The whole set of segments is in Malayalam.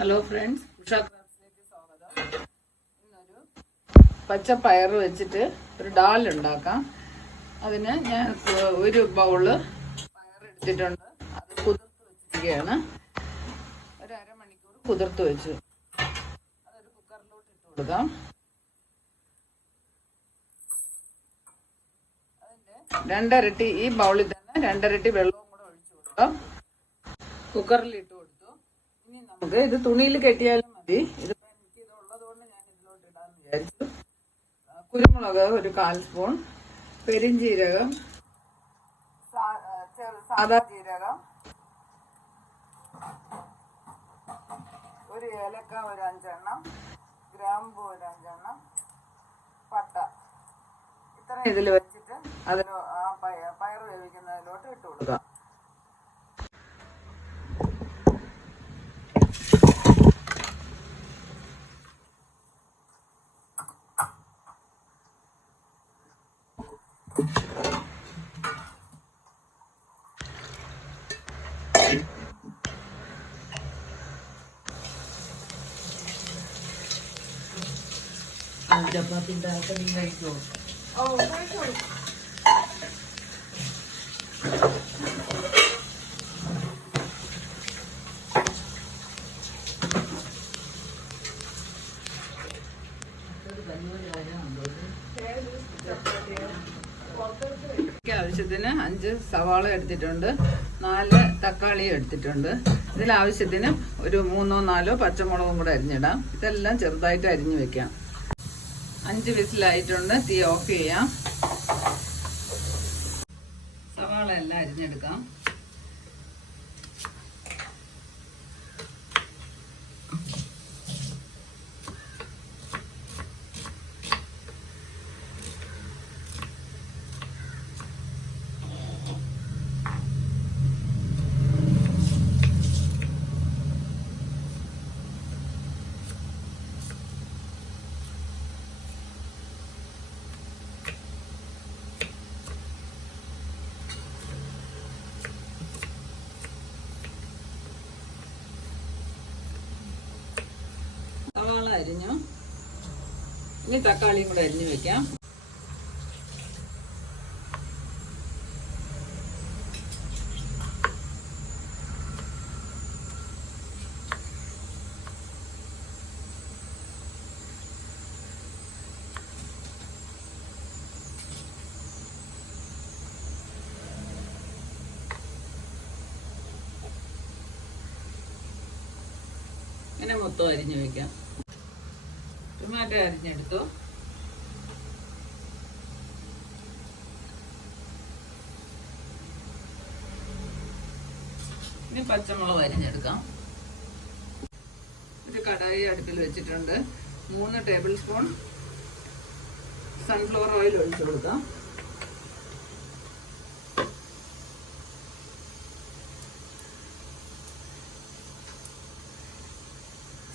ഹലോ ഫ്രണ്ട്സ് ഉഷ ക്രാഫ്റ്റ്സിലേക്ക് സ്വാഗതം. ഇന്നൊരു പച്ച പയർ വെച്ചിട്ട് ഒരു ഡാൽ ഉണ്ടാക്കാം. അതിന് ഞാൻ ഒരു ബൗൾ പയർ എടുത്തിട്ടുണ്ട്. അത് കുതിർത്ത് വെച്ചിരിക്കുകയാണ്. ഒരു അരമണിക്കൂർ കുതിർത്ത് വെച്ചു. അതൊരു കുക്കറിലോട്ട് ഇട്ട് കൊടുക്കാം. അതിന്റെ രണ്ടരട്ടി ഈ ബൗളിൽ തന്നെ രണ്ടരട്ടി വെള്ളവും കൂടെ ഒഴിച്ചു കൊടുക്കാം. കുക്കറിൽ ഇട്ട് നമുക്ക് ഇത് തുണിയിൽ കെട്ടിയാലും മതി. ഇത് ഉള്ളതുകൊണ്ട് ഞാൻ ഇതിലോട്ട് ഇടാന്ന് വിചാരിച്ചു. കുരുമുളക് ഒരു കാൽ സ്പൂൺ പെരിഞ്ജീരകം സാധാ ജീരകം ഒരു ഏലക്ക ഒരു അഞ്ചെണ്ണം ഗ്രാമ്പു ഒരു അഞ്ചെണ്ണം പട്ട. ഇത്ര ഇതിൽ വെച്ചിട്ട് ആ പയ- പയർ വേവിക്കുന്നതിലോട്ട് ഇട്ട് കൊടുക്കാം. ചപ്പാത്തി ഉണ്ടാക്കാൻ കഴിക്കുമോ എനിക്ക് ആവശ്യത്തിന് അഞ്ച് സവാള എടുത്തിട്ടുണ്ട്. നാല് തക്കാളി എടുത്തിട്ടുണ്ട്. ഇതിൽ ആവശ്യത്തിന് ഒരു മൂന്നോ നാലോ പച്ചമുളകും കൂടെ അരിഞ്ഞിടാം. ഇതെല്ലാം ചെറുതായിട്ട് അരിഞ്ഞു വെക്കാം. അഞ്ച് വിസിലായിട്ടുണ്ട്. തീ ഓഫ് ചെയ്യാം. സവാള എല്ലാം അരിഞ്ഞെടുക്കാം സവാള അരിഞ്ഞു. ഇനി തക്കാളിയും കൂടെ അരിഞ്ഞു വെക്കാം. ഇങ്ങനെ മൊത്തം അരിഞ്ഞു വെക്കാം. ടൊമാറ്റോ അരിഞ്ഞെടുത്തു. ഇനി പച്ചമുളക് അരിഞ്ഞെടുക്കാം. ഒരു കടായി അടുപ്പിൽ വെച്ചിട്ടുണ്ട്. മൂന്ന് ടേബിൾ സ്പൂൺ സൺഫ്ലവർ ഓയിൽ ഒഴിച്ചു കൊടുക്കാം.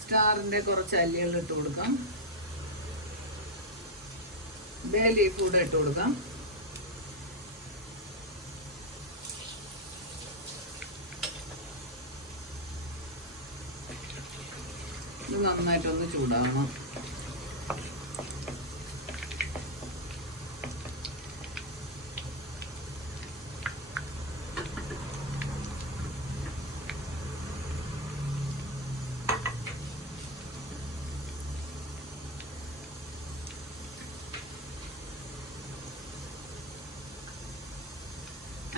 സ്റ്റാറിന്റെ കുറച്ച് അല്ലികൾ ഇട്ട് കൊടുക്കാം. ബേ ലീഫ് കൂടെ ഇട്ട് കൊടുക്കാം. നന്നായിട്ടൊന്ന് ചൂടാകണം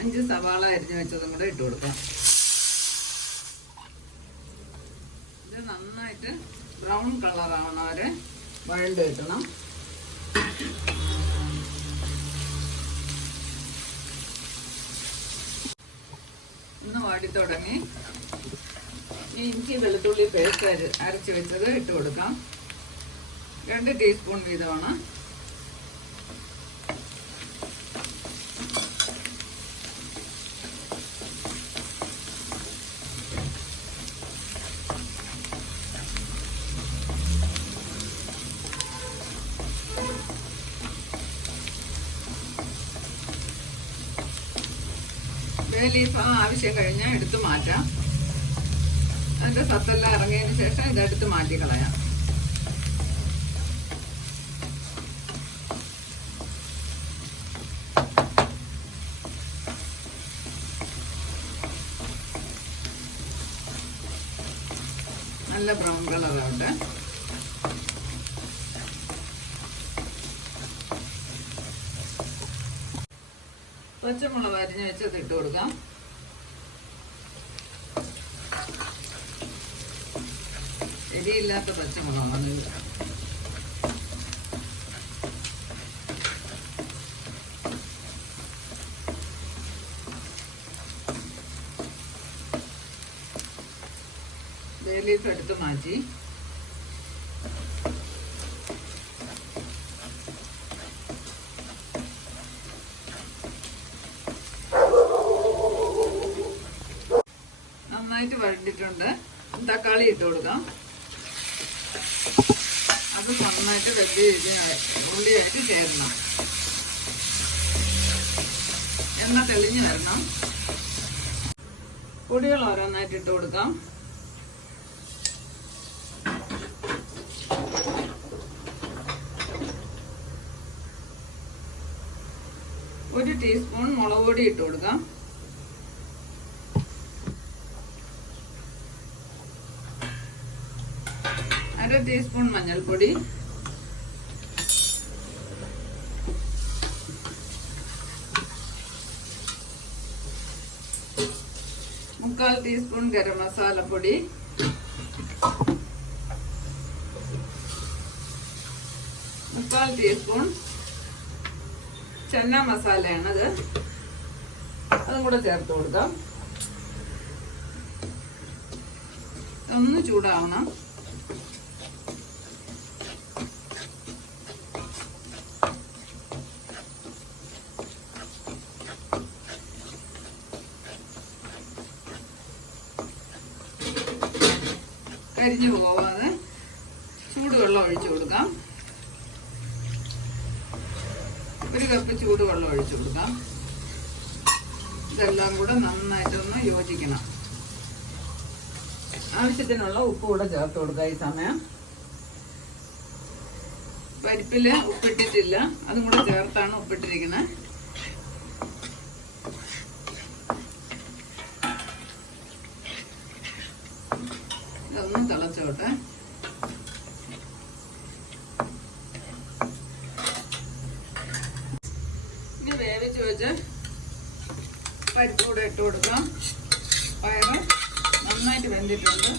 അഞ്ച് സവാള അരിഞ്ഞു വെച്ചതും കൂടെ ഇട്ട് കൊടുക്കാം. ഇത് നന്നായിട്ട് ബ്രൗൺ കളർ ആവണം വരെ വഴണ്ട് കിട്ടണം ഒന്ന് വാടി തുടങ്ങി. ഇഞ്ചി വെളുത്തുള്ളി പേസ്റ്റ് അര അരച്ച് വെച്ചത് ഇട്ട് കൊടുക്കാം. രണ്ട് ടീസ്പൂൺ വീതമാണ്. ലീഫ് ആ ആവശ്യം കഴിഞ്ഞാൽ എടുത്തു മാറ്റാം. അതിന്റെ സത്തെല്ലാം ഇറങ്ങിയതിന് ശേഷം ഇതെടുത്ത് മാറ്റി കളയാം. നല്ല ബ്രൗൺ കളർ പച്ചമുളക് അരിഞ്ഞ് വെച്ചത് ഇട്ട് കൊടുക്കാം. എരിയില്ലാത്ത പച്ചമുളകാണ് ഇത്. ബേ ലീഫ് എടുത്ത് മാറ്റി നന്നായിട്ട് വഴണ്ടിട്ടുണ്ട് തക്കാളി ഇട്ട് കൊടുക്കാം. അത് നന്നായിട്ട് വലിയ ഉള്ളിയായിട്ട് ചേരണം. എണ്ണ തെളിഞ്ഞ് വരണം. പൊടികൾ ഓരോന്നായിട്ട് ഇട്ട് കൊടുക്കാം. ഒരു ടീസ്പൂൺ മുളക് പൊടി ഇട്ട് കൊടുക്കാം. അര ടീസ്പൂൺ മഞ്ഞൾപ്പൊടി. മുക്കാൽ ടീസ്പൂൺ ഗരം മസാലപ്പൊടി മുക്കാൽ ടീസ്പൂൺ ചെന്ന മസാലയാണത്. അതും കൂടെ ചേർത്ത് കൊടുക്കാം. ഒന്ന് ചൂടാവണം. കരിഞ്ഞു പോവാതെ ചൂടുവെള്ളം ഒഴിച്ചു കൊടുക്കാം. ഒരു കപ്പ് ചൂടുവെള്ളം ഒഴിച്ചു കൊടുക്കാം. ഇതെല്ലാം കൂടെ നന്നായിട്ടൊന്ന് യോജിക്കണം. ആവശ്യത്തിനുള്ള ഉപ്പ് കൂടെ ചേർത്ത് കൊടുക്കുക ഈ സമയം. പരിപ്പിൽ ഉപ്പിട്ടിട്ടില്ല. അതും കൂടെ ചേർത്താണ് ഉപ്പിട്ടിരിക്കുന്നത്. ഇതൊന്ന് തിളച്ചോട്ടെ ഇനി വേവിച്ച് വെച്ച് പരിപ്പ് കൂടെ ഇട്ട് കൊടുക്കാം. പയറ് നന്നായിട്ട് വെന്തിട്ടുണ്ട്.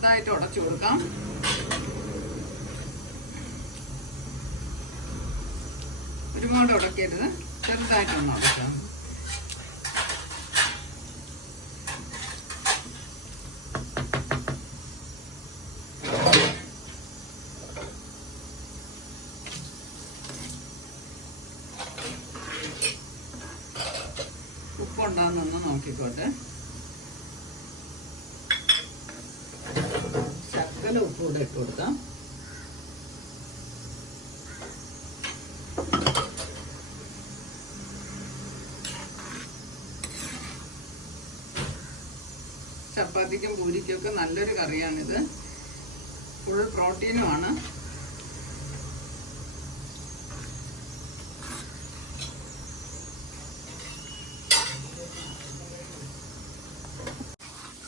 ചെറുതായിട്ട് ഉടച്ചു കൊടുക്കാം. ഒരുപാട് ഉടക്കരുത് ചെറുതായിട്ടൊന്ന് ഉടക്കാം. ശകല ഉപ്പ് കൂടെ ഇട്ട് കൊടുക്കാം. ചപ്പാത്തിക്കും പൂരിക്കും ഒക്കെ നല്ലൊരു കറിയാണിത്. ഫുൾ പ്രോട്ടീനുമാണ്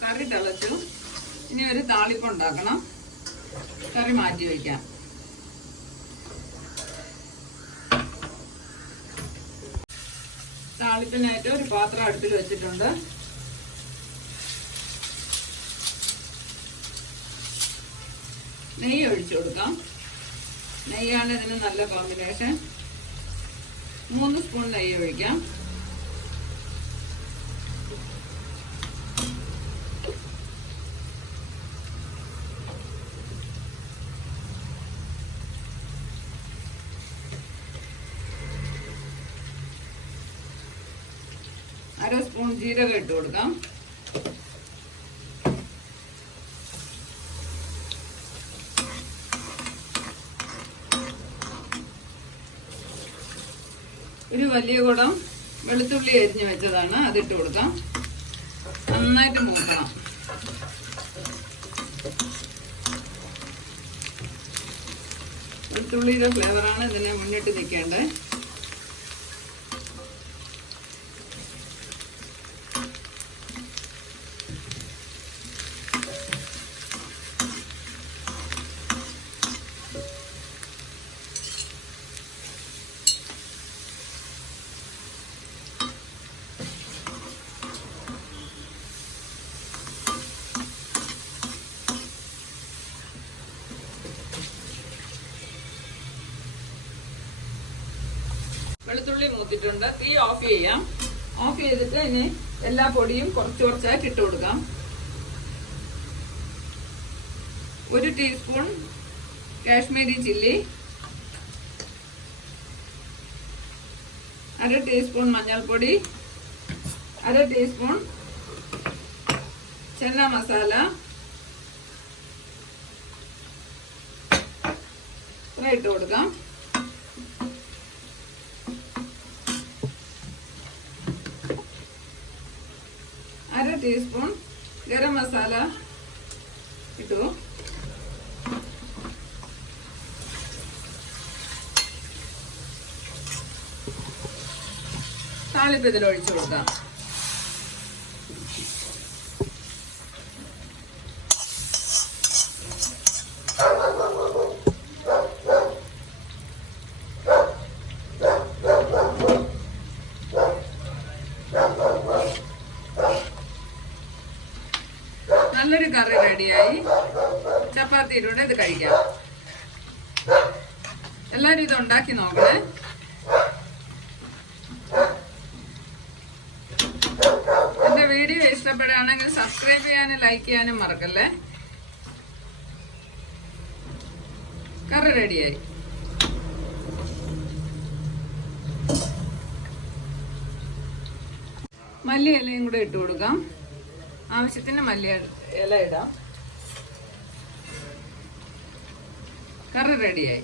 കറി തിളച്ചു. ഇനി ഒരു താളിപ്പ് ഉണ്ടാക്കണം. കറി മാറ്റി വയ്ക്കാം താളിപ്പിനായിട്ട് ഒരു പാത്രം അടുപ്പിൽ വെച്ചിട്ടുണ്ട്. നെയ്യ് ഒഴിച്ചു കൊടുക്കാം. നെയ്യാണ് ഇതിന് നല്ല കോമ്പിനേഷൻ മൂന്ന് സ്പൂൺ നെയ്യ് ഒഴിക്കാം. ജീരകം ഇട്ട് കൊടുക്കാം. ഒരു വലിയ കുടം വെളുത്തുള്ളി അരിഞ്ഞു വെച്ചതാണ് അതിട്ട് കൊടുക്കാം. നന്നായിട്ട് മൂക്കണം. വെളുത്തുള്ളിയുടെ ഫ്ലേവറാണ് ഇതിനെ മുന്നിട്ട് നിൽക്കേണ്ടത്. വെളുത്തുള്ളി മൂത്തിട്ടുണ്ട്. തീ ഓഫ് ചെയ്യാം. ഓഫ് ചെയ്തിട്ട് ഇനി എല്ലാ പൊടിയും കുറച്ച് കുറച്ചായിട്ട് ഇട്ട് കൊടുക്കാം. ഒരു ടീസ്പൂൺ കാശ്മീരി ചില്ലി. അര ടീസ്പൂൺ മഞ്ഞൾപ്പൊടി. അര ടീസ്പൂൺ ചെന്ന മസാല. ഇത്ര ഇട്ട് കൊടുക്കാം അര ടീസ്പൂൺ ഗരം മസാല ഇട്ടു താളിപ്പ് ഇതിൽ ഒഴിച്ചു കൊടുക്കാം നല്ലൊരു കറി റെഡിയായി. ചപ്പാത്തിയിലൂടെ ഇത് കഴിക്കാം. എല്ലാവരും ഇത് ഉണ്ടാക്കി നോക്കണേ. എന്റെ വീഡിയോ ഇഷ്ടപ്പെടുകയാണെങ്കിൽ സബ്സ്ക്രൈബ് ചെയ്യാനും ലൈക്ക് ചെയ്യാനും മറക്കല്ലേ? കറി റെഡിയായി. മല്ലിയിലയും കൂടെ ഇട്ട് കൊടുക്കാം. ആവശ്യത്തിന് മല്ലി ഇല ഇടാം. കറി റെഡിയായി